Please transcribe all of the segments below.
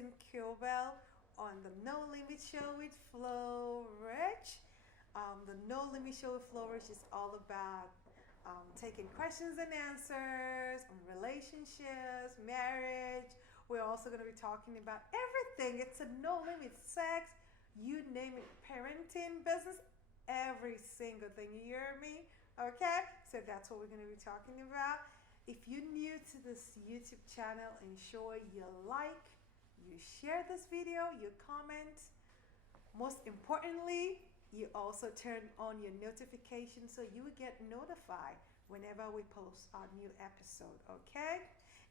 Martin Kilbell on the No Limit Show with FloRich. The No Limit Show with FloRich is all about taking questions and answers on relationships, marriage. We're also going to be talking about everything. It's a no limit sex, you name it, parenting, business, every single thing. You hear me? Okay? So that's what we're going to be talking about. If you're new to this YouTube channel, ensure you like, you share this video, you comment. Most importantly, you also turn on your notifications so you will get notified whenever we post our new episode, okay?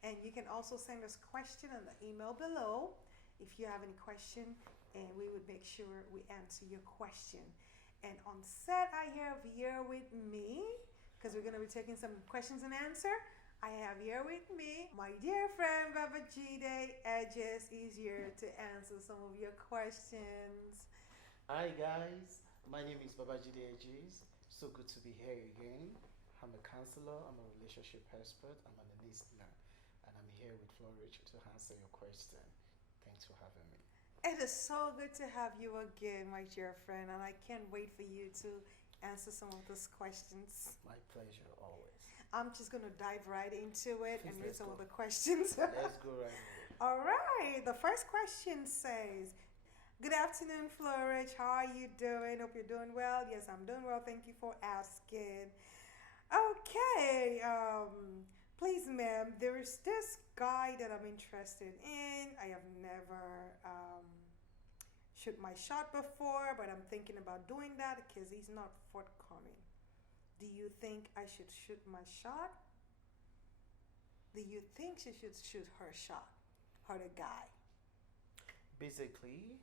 And you can also send us questions on the email below if you have any question, and we would make sure we answer your question. And on set, I have here with me, because we're going to be taking some questions and answer. I have here with me my dear friend Babajide Edges. He's here to answer some of your questions. Hi guys, my name is Babajide Edges. So good to be here again. I'm a counselor, I'm a relationship expert, I'm an listener, and I'm here with FloRich to answer your question. Thanks for having me. It is so good to have you again, my dear friend, and I can't wait for you to answer some of those questions. My pleasure, always. I'm just going to dive right into it and read some go. of the questions. Let's go right away. All right. The first question says, good afternoon, FloRich. How are you doing? Hope you're doing well. Yes, I'm doing well. Thank you for asking. Okay. Please, ma'am, there is this guy that I'm interested in. I have never shoot my shot before, but I'm thinking about doing that because he's not forthcoming. Do you think I should shoot my shot? Do you think she should shoot her shot? Her the guy? Basically,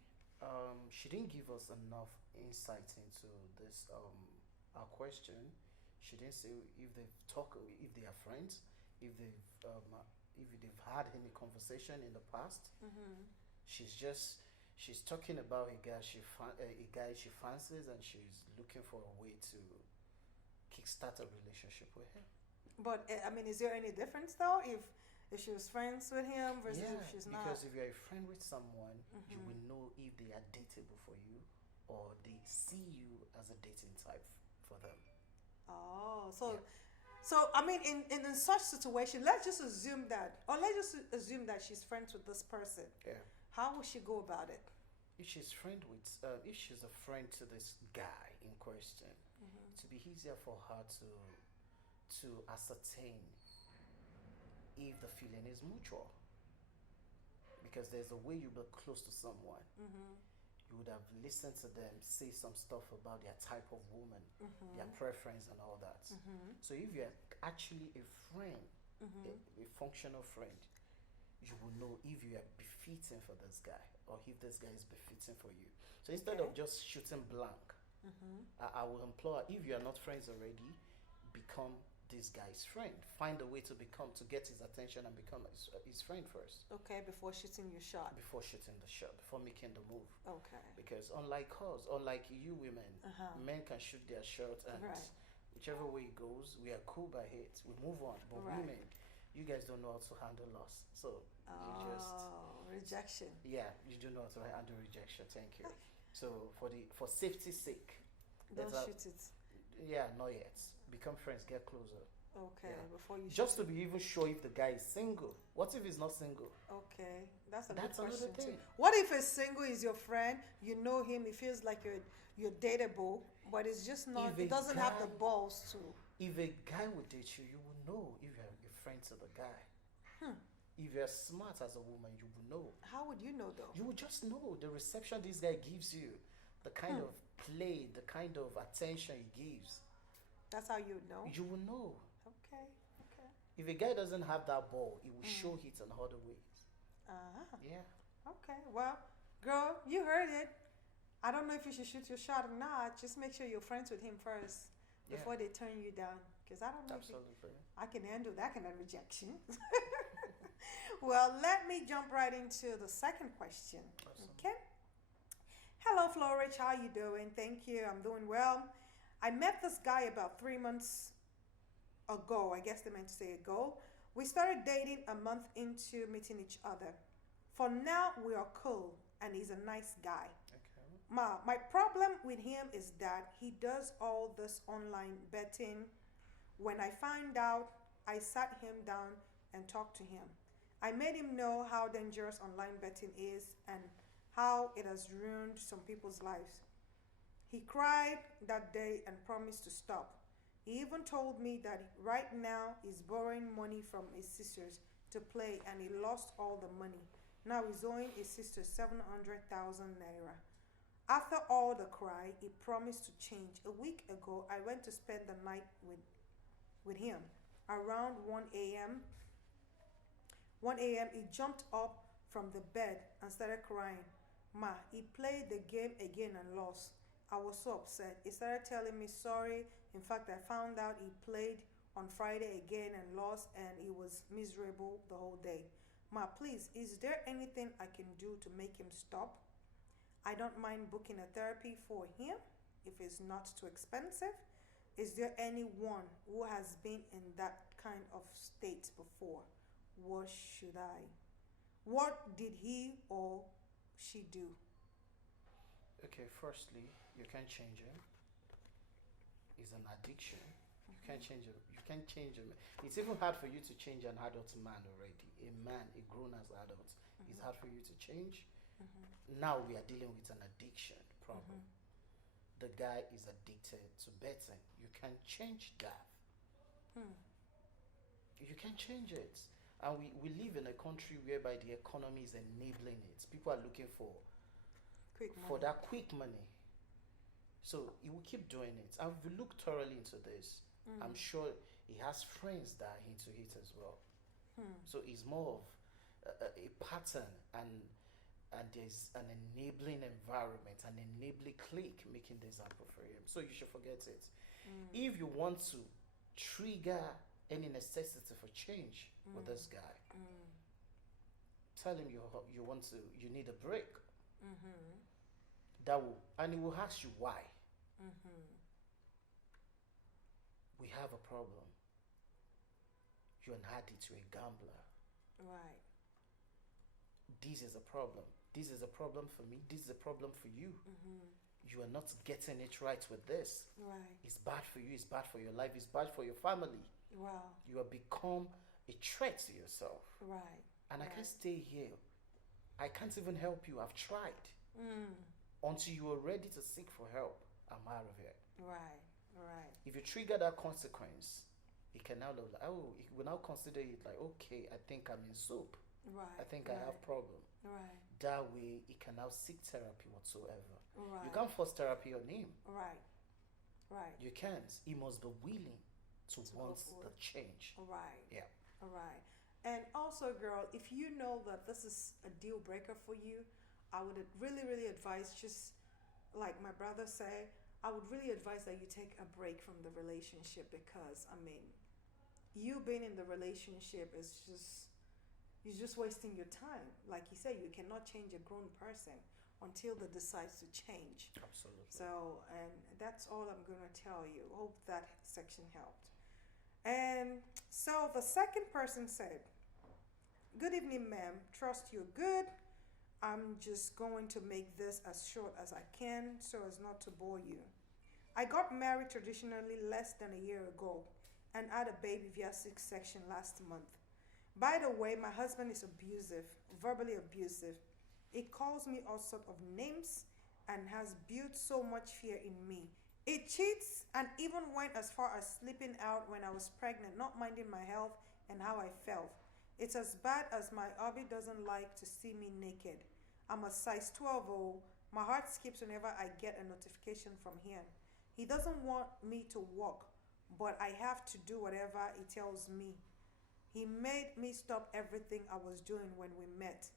she didn't give us enough insight into this our question. She didn't say if if they are friends, if they've had any conversation in the past. Mm-hmm. She's talking about a guy she fancies, and she's looking for a way to kickstart a relationship with him. But I mean, is there any difference though if she was friends with him versus if she's not? Because if you're a friend with someone, you Mm-hmm. will know if they are dateable for you or they see you as a dating type for them. Oh, so Yeah. so I mean, in such situation, let's just assume that she's friends with this person. Yeah. How will she go about it? If she's a friend to this guy in question, Mm-hmm. it will be easier for her to ascertain if the feeling is mutual. Because there's a way you get close to someone. Mm-hmm. You would have listened to them say some stuff about their type of woman, Mm-hmm. their preference, and all that. Mm-hmm. So if you're actually a friend, Mm-hmm. a functional friend, you will know if you are befitting for this guy or if this guy is befitting for you. So instead Okay. of just shooting blank, Mm-hmm. I will implore, if you are not friends already, become this guy's friend. Find a way to get his attention and become his friend first Okay, before shooting your shot. before shooting the shot, before making the move. Okay. Because unlike you women, Uh-huh. men can shoot their shot, and Right. whichever way it goes, we are cool by it. We move on. But Right. women, you guys don't know how to handle loss. So you just Rejection. you do know how to handle rejection. Thank you. So for safety's sake, Don't let's shoot it. not yet. Become friends, get closer. Okay, Yeah. before you Just shoot to be even sure if the guy is single. What if he's not single? it. Okay, that's a That's good another question too. thing. What if a single is your friend? You know him. He feels like you're dateable, but it's just not. If He a doesn't have the guy- balls to. If a guy would date you, you will know if you're a friend to the guy. If you're smart as a woman, you will know. How would you know though? You will just know the reception this guy gives you, the kind of play, the kind of attention he gives. That's how you know. You will know. Okay. Okay. If a guy doesn't have that ball, he will show it in other ways. Yeah. Okay. Well, girl, you heard it. I don't know if you should shoot your shot or not. Just make sure you're friends with him first Yeah. before they turn you down. Because I don't know if Absolutely. I can handle that kind of rejection. Well, let me jump right into the second question. Awesome. Okay. Hello, FloRich. How you doing? Thank you. I'm doing well. I met this guy about 3 months ago. I guess they meant to say ago. We started dating a month into meeting each other. For now, we are cool, and he's a nice guy. Okay. My problem with him is that he does all this online betting. When I found out, I sat him down and talked to him. I made him know how dangerous online betting is and how it has ruined some people's lives. He cried that day and promised to stop. He even told me that right now he's borrowing money from his sisters to play and he lost all the money. Now he's owing his sister 700,000 naira. After all the cry, he promised to change. A week ago, I went to spend the night with him. Around 1 a.m., 1 a.m., he jumped up from the bed and started crying. Ma, he played the game again and lost. I was so upset. He started telling me sorry. In fact, I found out he played on Friday again and lost, and he was miserable the whole day. Ma, please, is there anything I can do to make him stop? I don't mind booking a therapy for him if it's not too expensive. Is there anyone who has been in that kind of state before? What should I? What did he or she do? Okay, firstly, you can't change him. It's an addiction. You can't change him. You can't change him. It's even hard for you to change an adult man already. A man, a grown-as adult. It's hard for you to change. Now we are dealing with an addiction problem. The guy is addicted to betting. You can't change that. You can't change it. And we live in a country whereby the economy is enabling it. People are looking for that quick money. So he will keep doing it. I've looked thoroughly into this. I'm sure he has friends that are into it as well. So it's more of a pattern, and there's an enabling environment, an enabling clique making the example for him. So you should forget it. If you want to trigger any necessity for change with this guy, tell him you need a break. And he will ask you why. We have a problem. You're an addict, you're a gambler. Right. This is a problem. This is a problem for me. This is a problem for you. You are not getting it right with this. Right. It's bad for you. It's bad for your life. It's bad for your family. Wow. You have become a threat to yourself. Right. And I can't stay here. I can't even help you. I've tried. Until you are ready to seek for help, I'm out of here. Right. Right. If you trigger that consequence, it can now look like, it will now consider it like, okay, I think I'm in soup. Right. I think I have problem. Right. That way, it can now seek therapy whatsoever. Right. You can't force therapy on him. Right. Right. You can't. He must be willing to want the change. Right. Yeah. Right. And also, girl, if you know that this is a deal breaker for you, I would really, really advise, just like my brother say, I would really advise that you take a break from the relationship, because I mean, you being in the relationship is just, you're just wasting your time. Like you said, you cannot change a grown person until they decide to change. Absolutely. So, and that's all I'm gonna tell you. Hope that section helped. And so the second person said, "Good evening, ma'am. Trust you're good. I'm just going to make this as short as I can so as not to bore you. I got married traditionally less than a year ago and had a baby via C-section last month. By the way, my husband is abusive, verbally abusive. He calls me all sorts of names and has built so much fear in me. He cheats and even went as far as sleeping out when I was pregnant, not minding my health and how I felt. It's as bad as my hubby doesn't like to see me naked. I'm a size 12. My heart skips whenever I get a notification from him. He doesn't want me to walk, but I have to do whatever he tells me. He made me stop everything I was doing when we met.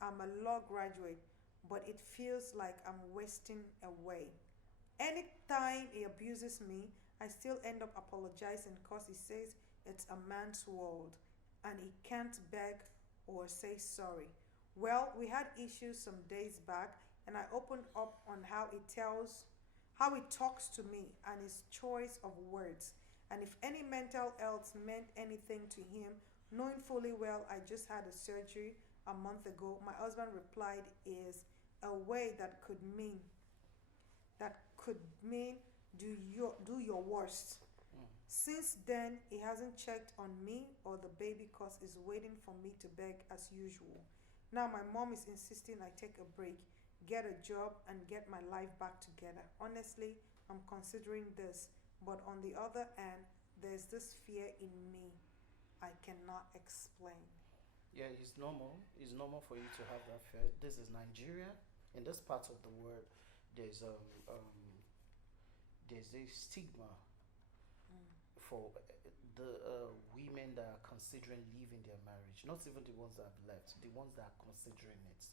I'm a law graduate, but it feels like I'm wasting away. Anytime he abuses me, I still end up apologizing because he says it's a man's world and he can't beg or say sorry. Well, we had issues some days back, and I opened up on how he talks to me and his choice of words, and if any mental health meant anything to him, knowing fully well I just had a surgery, a month ago, my husband replied is a way that could mean do your worst. Mm. Since then, he hasn't checked on me or the baby cause is waiting for me to beg as usual. Now my mom is insisting I take a break, get a job, and get my life back together. Honestly, I'm considering this, but on the other hand, there's this fear in me I cannot explain. Yeah, it's normal. It's normal for you to have that fear. This is Nigeria. In this part of the world, there's there's a stigma Mm. for the women that are considering leaving their marriage. Not even the ones that have left, the ones that are considering it.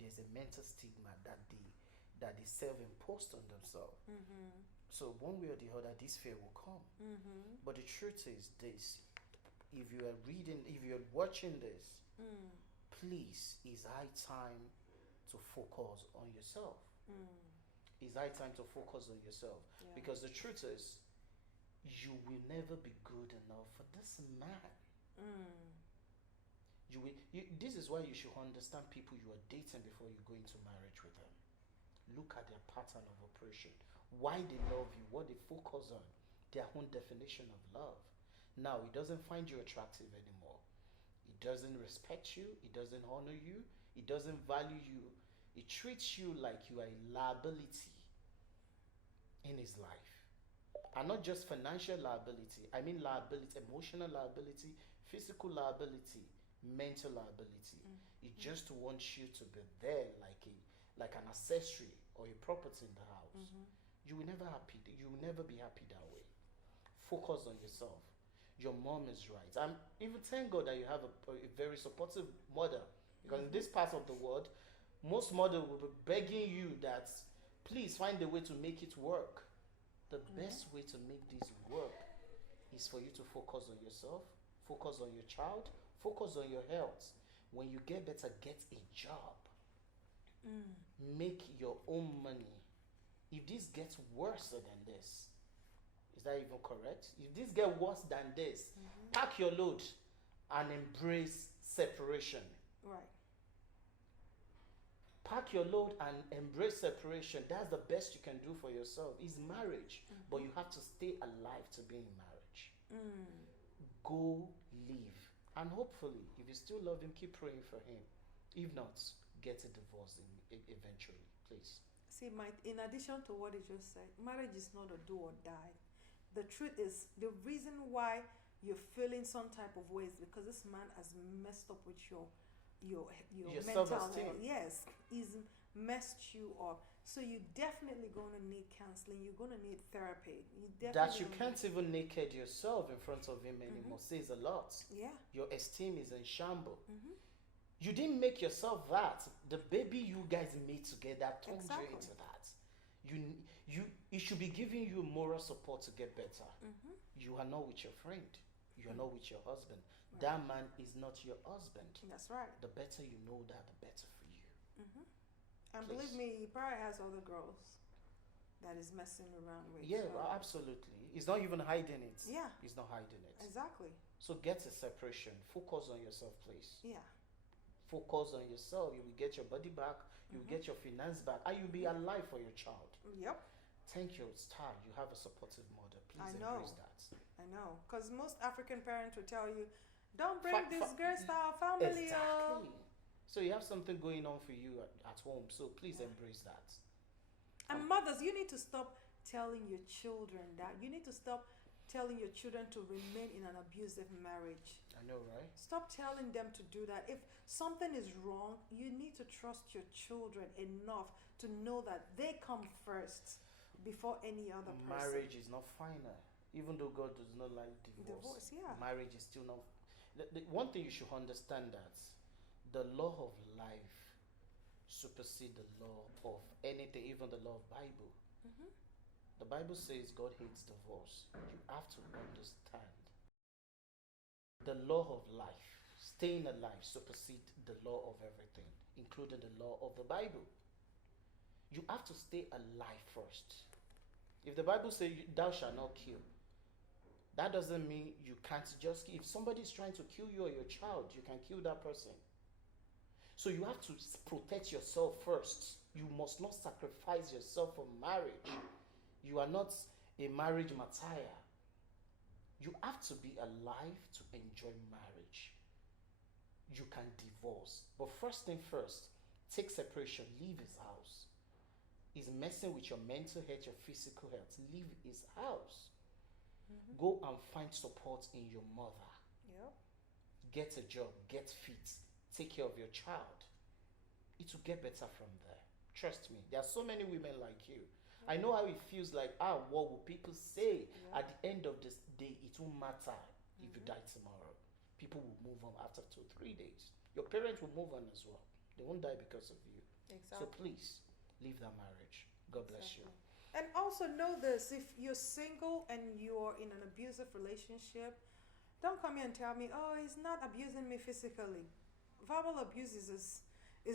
There's a mental stigma that they self-imposed on themselves. Mm-hmm. So one way or the other, this fear will come. Mm-hmm. But the truth is this: if you're watching this, Mm. please, it's high time to focus on yourself. Mm. It's high time to focus on yourself. Yeah. Because the truth is, you will never be good enough for this man. Mm. This is why you should understand people you are dating before you go into marriage with them. Look at their pattern of operation, why they love you, what they focus on, their own definition of love. Now, he doesn't find you attractive anymore. He doesn't respect you. He doesn't honor you. He doesn't value you. He treats you like you are a liability in his life. And not just financial liability. I mean liability, emotional liability, physical liability, mental liability. Mm. He just wants you to be there like an accessory or a property in the house. Mm-hmm. You will never be happy that way. Focus on yourself. Your mom is right. I'm even thank God that you have a very supportive mother. Because in this part of the world, most mothers will be begging you that please find a way to make it work. The best way to make this work is for you to focus on yourself, focus on your child, focus on your health. When you get better, get a job. Mm. Make your own money. If this gets worse than this, is that even correct? If this gets worse than this, Mm-hmm. pack your load and embrace separation. Right. Pack your load and embrace separation. That's the best you can do for yourself. Is marriage, but you have to stay alive to be in marriage. Mm. Go live, and hopefully, if you still love him, keep praying for him. If not, get a divorce eventually, please. See, in addition to what you just said, marriage is not a do or die. The truth is, the reason why you're feeling some type of way is because this man has messed up with your mental self-esteem. health. Yes, he's messed you up. So you're definitely going to need counseling. You're going to need therapy. That you can't even naked yourself in front of him anymore says a lot. Yeah. Your esteem is in shambles. Mm-hmm. You didn't make yourself that. The baby you guys made together turned you Exactly. into that. You should be giving you moral support to get better. Mm-hmm. You are not with your friend. You are not with your husband. Right. That man is not your husband. That's right. The better you know that, the better for you. Mm-hmm. And Please. believe me, he probably has other girls that is messing around with. Yeah, so- absolutely. He's not even hiding it. Yeah. He's not hiding it. Exactly. So get a separation. Focus on yourself, please. Yeah. Focus on yourself. You will get your body back. You will get your finance back. And you'll be alive for your child. Yep. Thank your star. You have a supportive mother. Please I know. embrace that. I know. Because most African parents will tell you, don't bring Fa- these fa- girls to our family. Oh. Exactly. So you have something going on for you at home. So please embrace that. And mothers, you need to stop telling your children that. You need to stop telling your children to remain in an abusive marriage. I know, right? Stop telling them to do that. If something is wrong, you need to trust your children enough to know that they come first before any other person. Marriage is not final. Even though God does not like Divorce, yeah. marriage is still not. The one thing you should understand that the law of life supersedes the law of anything, even the law of Bible. Mhm. The Bible says God hates divorce. You have to understand the law of life, staying alive, supersedes the law of everything, including the law of the Bible. You have to stay alive first. If the Bible says thou shalt not kill, that doesn't mean you can't just kill. If somebody is trying to kill you or your child, you can kill that person. So you have to protect yourself first. You must not sacrifice yourself for marriage. You are not a marriage martyr. You have to be alive to enjoy marriage. You can divorce. But first thing first, take separation, leave his house. He's messing with your mental health, your physical health. Leave his house. Go and find support in your mother. Yep. Get a job, get fit, take care of your child. It will get better from there. Trust me. There are so many women like you. I know how it feels like, what will people say? Yeah. At the end of this day, it won't matter if you die tomorrow. People will move on after 2-3 days. Your parents will move on as well. They won't die because of you. Exactly. So please, leave that marriage. God bless you. And also know this, if you're single and you're in an abusive relationship, don't come here and tell me, oh, he's not abusing me physically. Verbal abuse is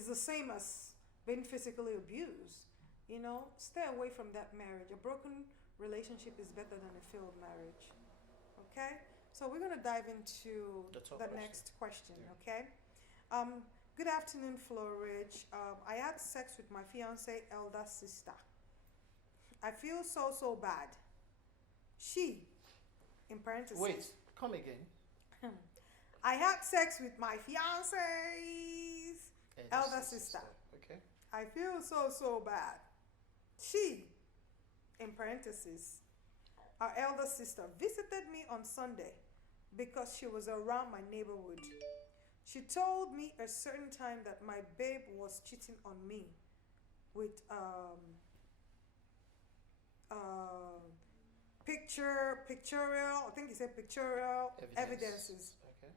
the same as being physically abused. You know, stay away from that marriage. A broken relationship is better than a failed marriage. Okay? So we're going to dive into the next question, okay? Good afternoon, FloRich. I had sex with my fiance elder sister. I feel so bad. She, in parentheses. Wait, come again. I had sex with my fiance's elder sister. Okay. I feel so bad. She, in parentheses, our elder sister, visited me on Sunday because she was around my neighborhood. She told me a certain time that my babe was cheating on me with pictorial, I think he said pictorial evidences. Okay.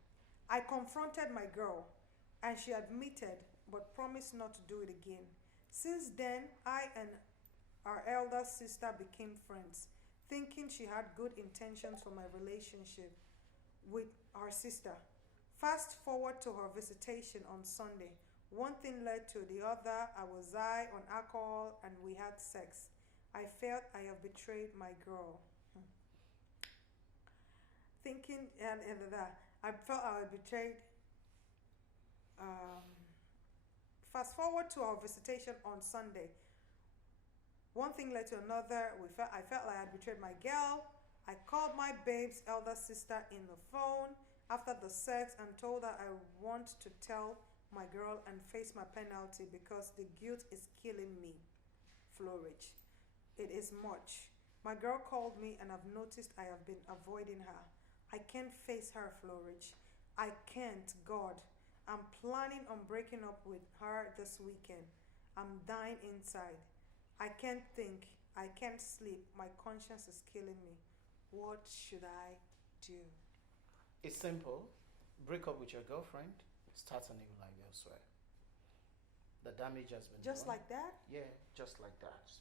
I confronted my girl and she admitted but promised not to do it again. Since then, I and our elder sister became friends, thinking she had good intentions for my relationship with our sister. Fast forward to her visitation on Sunday. One thing led to the other. I was high on alcohol and we had sex. I felt I have betrayed my girl. Thinking, I felt I had betrayed. Fast forward to our visitation on Sunday. One thing led to another. I felt like I had betrayed my girl. I called my babe's elder sister in the phone after the sex and told her I want to tell my girl and face my penalty because the guilt is killing me. FloRich. It is much. My girl called me and I've noticed I have been avoiding her. I can't face her, FloRich. I can't, God. I'm planning on breaking up with her this weekend. I'm dying inside. I can't think. I can't sleep. My conscience is killing me. What should I do? It's simple. Break up with your girlfriend. Start a new life elsewhere. The damage has been Just done. like that? Yeah, just like that.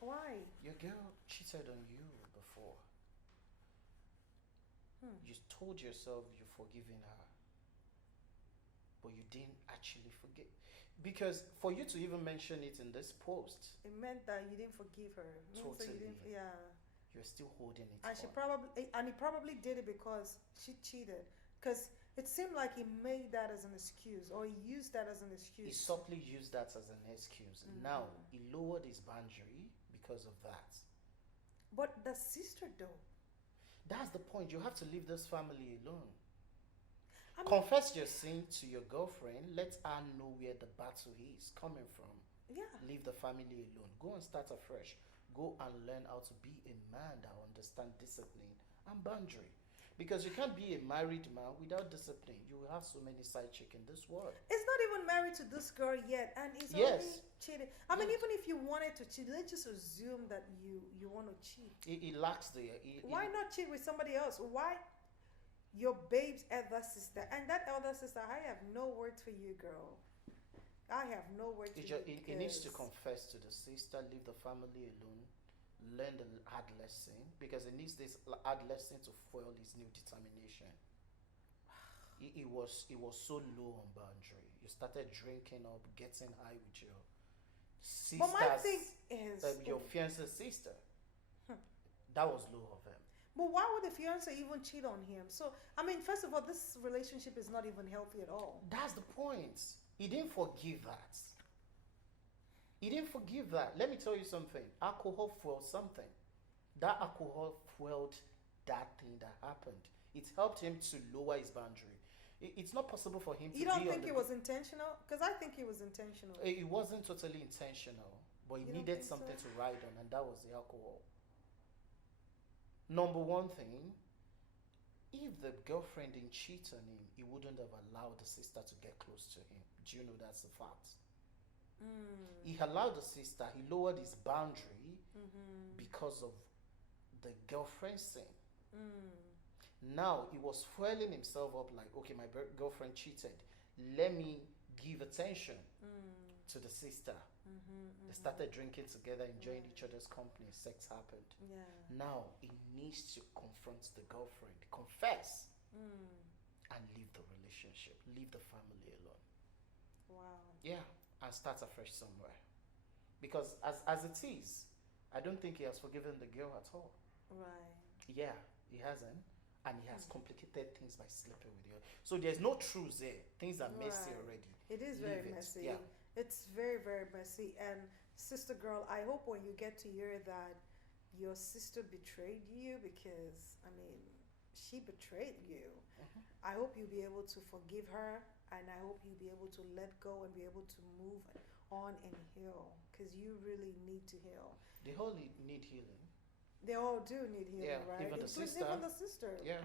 Why? Your girl cheated on you before. You told yourself you're forgiving her, but you didn't actually forgive. Because for you to even mention it in this post, It meant that you didn't forgive her. It means that you Totally. didn't, yeah. you're still holding it And on. he probably did it because she cheated. Because it seemed like he made that as an excuse, or he used that as an He excuse. subtly used that as an excuse. Now, he lowered his boundary because of that. But the sister, though. That's the point. You have to leave this family alone. I mean, Confess your sin to your girlfriend. Let her know where the battle is coming from. yeah. Leave the family alone. Go and start afresh. Go and learn how to be a man that understands discipline and boundary. Because you can't be a married man without discipline. You will have so many side chicks in this world. He's not even married to this girl yet, and he's Yes. already cheated. I mean, Yes. even if you wanted to cheat, let's just assume that you want to cheat. He lacks the. Why not cheat with somebody else? Why your babe's elder sister? And that elder sister, I have no words for you, girl. I have no words for you. He needs to because- confess to the sister, leave the family alone, learn the hard lesson, because he needs this hard lesson to fuel his new determination. He was so low on boundary. You started drinking up, getting high with your sister. But my thing is, your fiance's sister. That was low of him. but why would the fiance even cheat on him? So, I mean, first of all, this relationship is not even healthy at all. That's the point. He didn't forgive that. He didn't forgive that. Let me tell you something. Alcohol fueled something. That alcohol fueled that thing that happened. It helped him to lower his boundary. It's not possible for him to You don't be on think the it was intentional? Because I think it was intentional. It wasn't totally intentional, but he You don't needed think so? something to ride on, and that was the alcohol. Number one thing, if the girlfriend didn't cheat on him, he wouldn't have allowed the sister to get close to him. Do you know that's a fact? He allowed the sister, he lowered his boundary because of the girlfriend's sin. Now he was fueling himself up like, okay, my girlfriend cheated. Let me give attention to the sister. They started drinking together, enjoying each other's company. Sex happened. Yeah. Now he needs to confront the girlfriend, confess, and leave the relationship, leave the family alone. Wow. Yeah, and start afresh somewhere. Because as it is, I don't think he has forgiven the girl at all. Right. Yeah, he hasn't. And he has complicated things by sleeping with you. So there's no truth there. Things are messy Right. already. It is Leave very it. messy. Yeah. It's very, very messy. And sister girl, I hope when you get to hear that your sister betrayed you, because I mean, she betrayed you. I hope you'll be able to forgive her, and I hope you'll be able to let go and be able to move on and heal, because you really need to heal. They all need healing. They all do need healing, Yeah, right? even the sister. Even the sister. Yeah.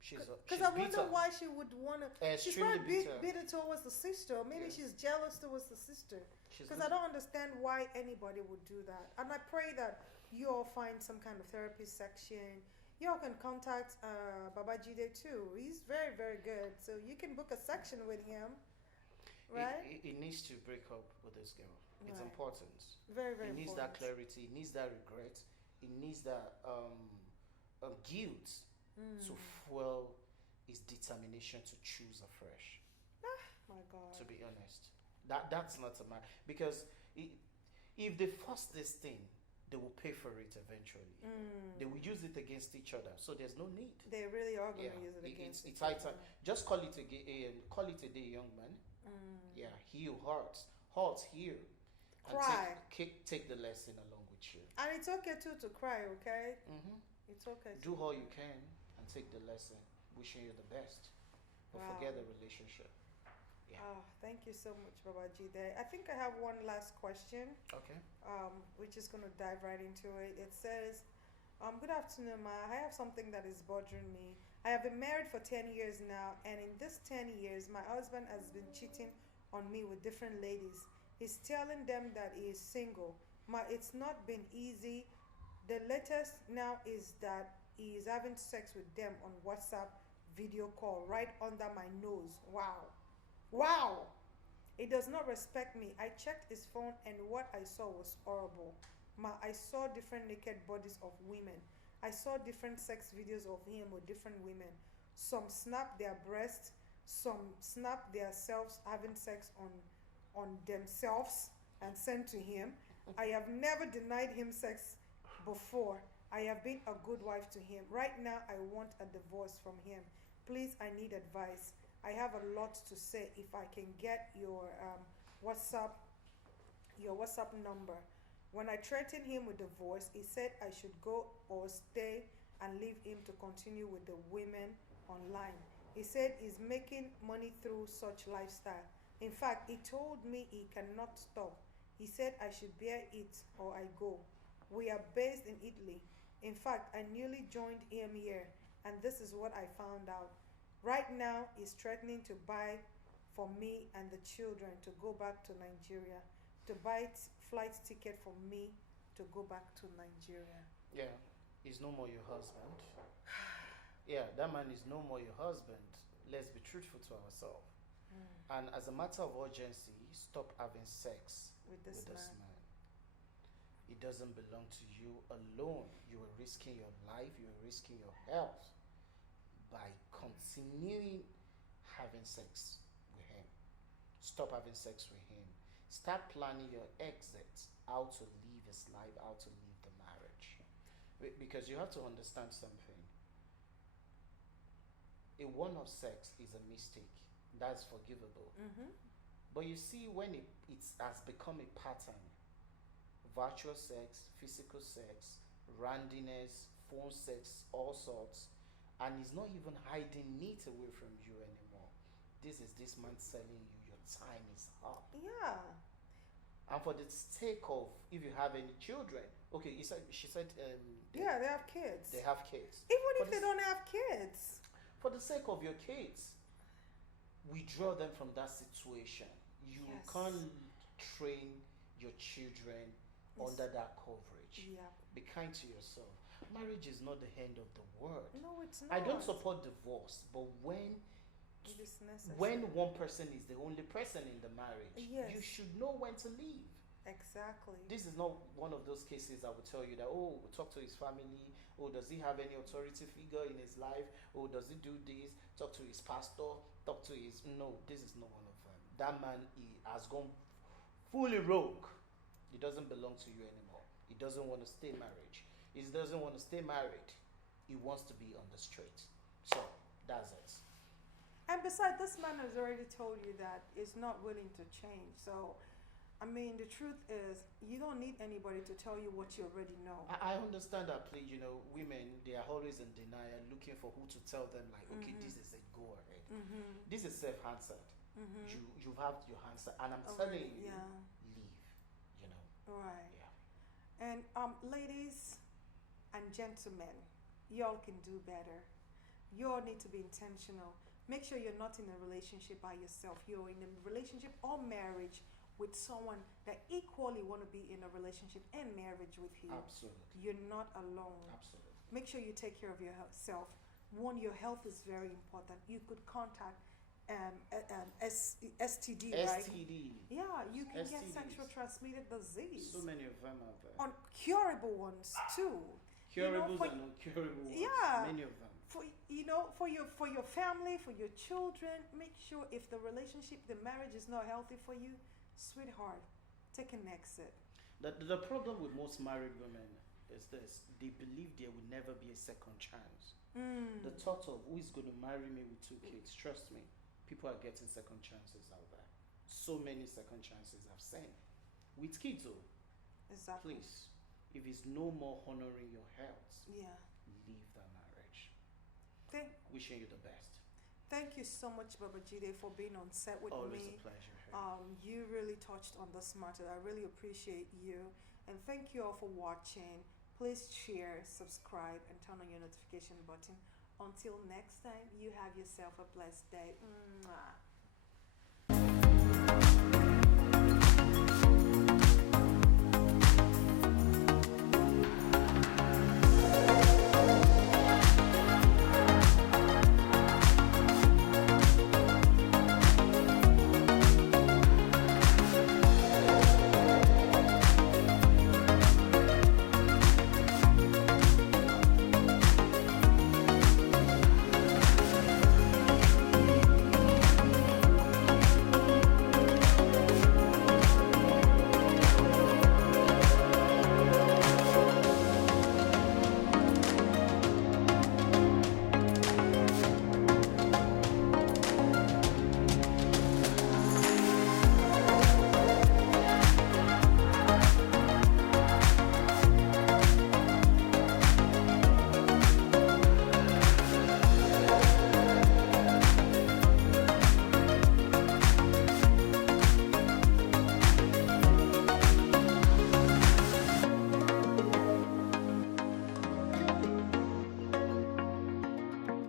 She's Because she's I wonder bitter. why she would want to. She's Extremely probably bitter. bitter towards the sister. Or maybe Yeah. she's jealous towards the sister. She's Because I don't understand why anybody would do that. And I pray that you all find some kind of therapy section. You all can contact Baba Jide too. He's very, very good. So you can book a section with him, right? He needs to break up with this girl. It's Right. important. Very, very He needs important. that clarity. He needs that regret. He needs that guilt to fuel his determination to choose afresh. My God. To be honest, that's not a matter, because if they force this thing, they will pay for it eventually. They will use it against each other. So there's no need. They really are going Yeah, to use it against it's each high other. time. Just call it call it a day, young man. Yeah, heal hearts heal. And Cry. take the lesson along with you. And it's okay too to cry, okay? Mm-hmm. It's okay. Do all you can and take the lesson. Wishing you the best. But Wow. forget the relationship. Yeah. Oh, thank you so much, Baba Jide. I think I have one last question. Okay. We're just going to dive right into it. It says, good afternoon, Ma. I have something that is bothering me. I have been married for 10 years now, and in this 10 years, my husband has been cheating on me with different ladies. He's telling them that he is single. Ma, it's not been easy. The latest now is that he is having sex with them on WhatsApp video call right under my nose. Wow. Wow. He does not respect me. I checked his phone and what I saw was horrible. Ma, I saw different naked bodies of women. I saw different sex videos of him with different women. Some snap their breasts, some snap themselves having sex on themselves and sent to him. I have never denied him sex before. I have been a good wife to him. Right now, I want a divorce from him. Please, I need advice. I have a lot to say. If I can get your WhatsApp number. When I threatened him with divorce, he said I should go or stay and leave him to continue with the women online. He said he's making money through such lifestyle. In fact, he told me he cannot stop. He said I should bear it or I go. We are based in Italy. In fact, I newly joined him here, and this is what I found out. Right now, he's threatening to buy for me and the children to go back to Nigeria, to buy flight ticket for me to go back to Nigeria. Yeah, he's no more your husband. Yeah, that man is no more your husband. Let's be truthful to ourselves. And as a matter of urgency, stop having sex With this man. man. It doesn't belong to you alone. You are risking your life, you are risking your health by continuing having sex with him. Stop having sex with him. Start planning your exit, how to leave his life, how to leave the marriage. Because you have to understand something. A one-off sex is a mistake. That's forgivable. But you see, when it has become a pattern, virtual sex, physical sex, randomness, phone sex, all sorts, and he's not even hiding it away from you anymore. This is this man telling you your time is up. Yeah. And for the sake of, if you have any children, okay, she said Yeah, they have kids. they have kids. Even For if the they don't have kids. For the sake of your kids, withdraw them from that situation. You Yes. can't train your children Yes. under that coverage. Yeah. Be kind to yourself. Marriage is not the end of the world. No, it's not. I don't support divorce, but when It is necessary. when one person is the only person in the marriage, Yes. you should know when to leave. Exactly. This is not one of those cases that will tell you that, oh, talk to his family, oh, does he have any authority figure in his life, oh, does he do this, talk to his pastor, talk to his, no, this is not one of them. That man, he has gone fully rogue. He doesn't belong to you anymore. He doesn't want to stay married. He doesn't want to stay married. He wants to be on the street. So that's it. And besides, this man has already told you that he's not willing to change. So, I mean, the truth is, you don't need anybody to tell you what you already know. I understand that, please, women, they are always in denial, looking for who to tell them, like, okay, this is a go ahead. Mm-hmm. This is self-answered. Mm-hmm. You've had your answer, and I'm Already, telling you, yeah. leave. Right. Yeah. And ladies and gentlemen, y'all can do better. Y'all need to be intentional. Make sure you're not in a relationship by yourself. You're in a relationship or marriage with someone that equally want to be in a relationship and marriage with you. Absolutely. You're not alone. Absolutely. Make sure you take care of yourself. One, your health is very important. You could contact STD, right? STD. Yeah, you can get STDs. sexual transmitted disease. So many of them are there. Uncurable ones too. Curables for- and uncurable ones. Yeah. Many of them. For your family, for your children, make sure if the relationship, the marriage is not healthy for you, sweetheart, take an exit. The problem with most married women is this: they believe there will never be a second chance. The thought of who is going to marry me with 2 kids, trust me, people are getting second chances out there. So many second chances I've seen. With kids though, Exactly. please, if it's no more honoring your health, Yeah. leave that marriage. Thank Wishing you the best. Thank you so much, Baba Jide, for being on set with Always me. a pleasure. Harry. You really touched on this matter. I really appreciate you. And thank you all for watching. Please share, subscribe, and turn on your notification button. Until next time, you have yourself a blessed day. Mwah.